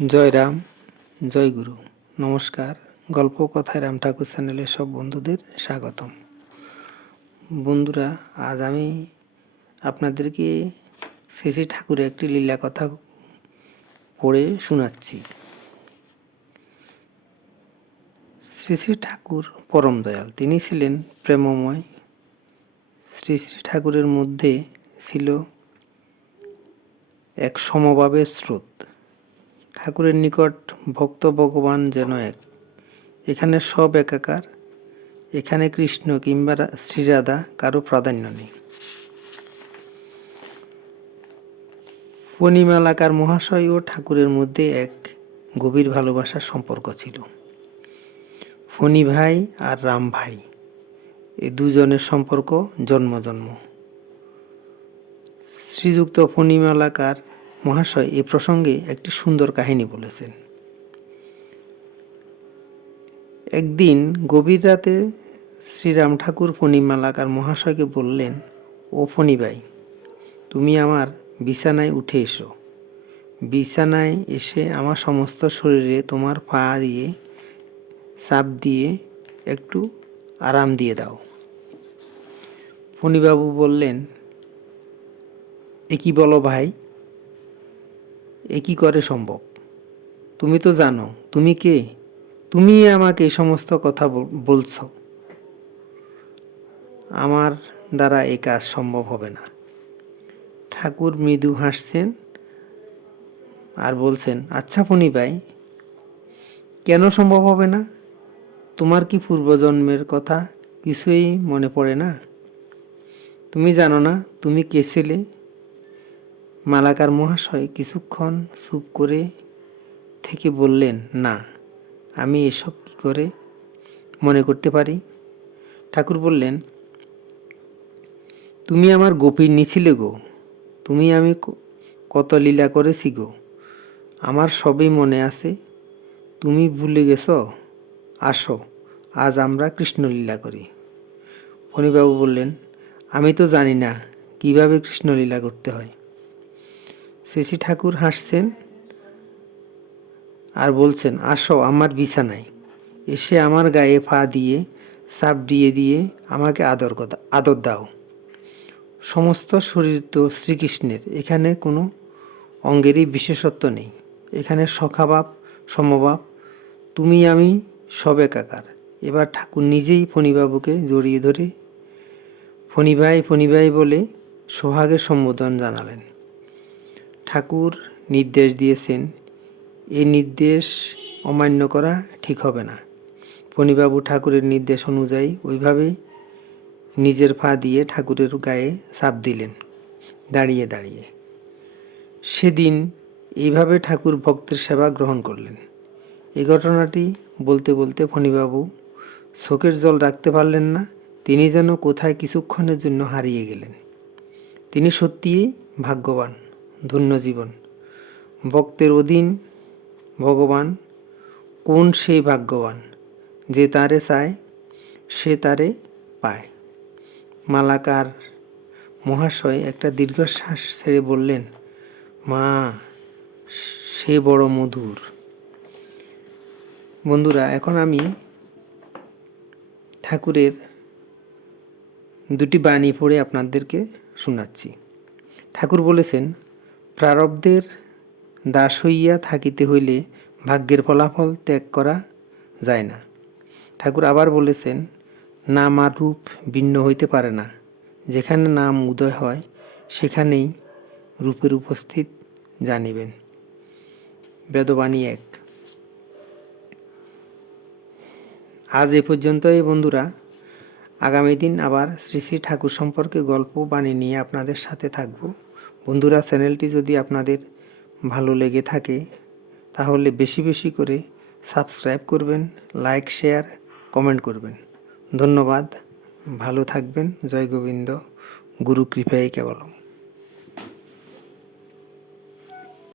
জয় রাম, জয় গুরু। নমস্কার। গল্প কথায় রাম ঠাকুর চ্যানেলে সব বন্ধুদের স্বাগতম। বন্ধুরা, আজ আমি আপনাদেরকে শ্রী শ্রী ঠাকুরের একটি লীলা কথা পড়ে শোনাচ্ছি। শ্রী শ্রী ঠাকুর পরম দয়াল, তিনি ছিলেন প্রেমময়। শ্রী শ্রী ঠাকুরের মধ্যে ছিল এক সমভাবের স্রোত। ঠাকুরের নিকট ভক্ত ভগবান যেন এক। এখানে সব একাকার। এখানে কৃষ্ণ কিংবা শ্রীরাধা কারো প্রাধান্য নেই। ফণিমালাকার মহাশয় ও ঠাকুরের মধ্যে এক গভীর ভালোবাসার সম্পর্ক ছিল। ফণি ভাই আর রাম ভাই, এই দুজনের সম্পর্ক জন্ম জন্ম। শ্রীযুক্ত ফণিমালাকার মহাশয় এ প্রসঙ্গে একটি সুন্দর কাহিনী বলেছেন। একদিন গভীর রাতে শ্রীরাম ঠাকুর ফণিমালাকার মহাশয়কে বললেন, ও ফণি ভাই, তুমি আমার বিছানায় উঠে এসো। বিছানায় এসে আমার সমস্ত শরীরে তোমার পা দিয়ে চাপ দিয়ে একটু আরাম দিয়ে দাও। ফণিবাবু বললেন, এ কি বলো ভাই, এ কি করে সম্ভব? তুমি তো জানো তুমি কে। তুমি আমাকে এই সমস্ত কথা বলছ। আমার দ্বারা এই কাজ সম্ভব হবে না। ঠাকুর মৃদু হাসছেন আর বলছেন, আচ্ছা ফণি ভাই, কেন সম্ভব হবে না? তোমার কি পূর্বজন্মের কথা কিছুই মনে পড়ে না? তুমি জানো না তুমি কে ছিলে? মালাকার মহাশয় কিছুক্ষণ চুপ করে থেকে বললেন, না, আমি এসব কি করে মনে করতে পারি? ঠাকুর বললেন, তুমি আমার গোপিনী ছিলে গো। তুমি আমি কত লীলা করেছি গো, আমার সবই মনে আছে। তুমি ভুলে গেছ? আসো, আজ আমরা কৃষ্ণলীলা করি। ফণিবাবু বললেন, আমি তো জানি না কিভাবে কৃষ্ণলীলা করতে হয়। শ্রী শ্রী ঠাকুর হাসছেন আর বলছেন, আসো আমার বিছানায় এসে আমার গায়ে পা দিয়ে চাপ দিয়ে দিয়ে আমাকে আদর দাও। সমস্ত শরীর তো শ্রীকৃষ্ণের, এখানে কোনো অঙ্গেরই বিশেষত্ব নেই। এখানে সখাভাব সমভাব, তুমি আমি সব একাকার। এবার ঠাকুর নিজেই ফণিবাবুকে জড়িয়ে ধরে ফণি ভাই বলে সোহাগের সম্বোধন জানালেন। ঠাকুর নির্দেশ দিয়েছেন, এই নির্দেশ অমান্য করা ঠিক হবে না। ফণিবাবু ঠাকুরের নির্দেশ অনুযায়ী ওইভাবেই নিজের পা দিয়ে ঠাকুরের গায়ে চাপ দিলেন দাঁড়িয়ে দাঁড়িয়ে। সেদিন এইভাবে ঠাকুর ভক্তের সেবা গ্রহণ করলেন। এই ঘটনাটি বলতে বলতে ফণিবাবু চোখের জল রাখতে পারলেন না। তিনি যেন কোথায় কিছুক্ষণের জন্য হারিয়ে গেলেন। তিনি সত্যিই ভাগ্যবান, ধন্য জীবন। ভক্তের অধীন ভগবান কোন সেই ভাগ্যবান যে তারে চায়, সে তারে পায়। মালাকার মহাশয় একটা দীর্ঘশ্বাস ছেড়ে বললেন, মা, সে বড় মধুর। বন্ধুরা, এখন আমি ঠাকুরের দুটি বাণী পড়ে আপনাদেরকে শোনাচ্ছি। ঠাকুর বলেছেন, প্রারব্ধের দাস হইয়া থাকিতে হইলে ভাগ্যের ফলাফল ত্যাগ করা যায় না। ঠাকুর আবার বলেছেন, নাম আর রূপ ভিন্ন হইতে পারে না। যেখানে নাম উদয় হয় সেখানেই রূপের উপস্থিত জানিবেন। বেদবাণী 1। আজ এ পর্যন্তই বন্ধুরা। আগামী দিন আবার শ্রী শ্রী ঠাকুর সম্পর্কে গল্প বাণী নিয়ে আপনাদের সাথে থাকব। বন্ধুরা, চ্যানেলটি যদি আপনাদের ভালো লেগে থাকে তাহলে বেশি বেশি করে সাবস্ক্রাইব করবেন, লাইক, শেয়ার, কমেন্ট করবেন। ধন্যবাদ। ভালো থাকবেন। জয় গোবিন্দ। গুরু কৃপাই কেবলম।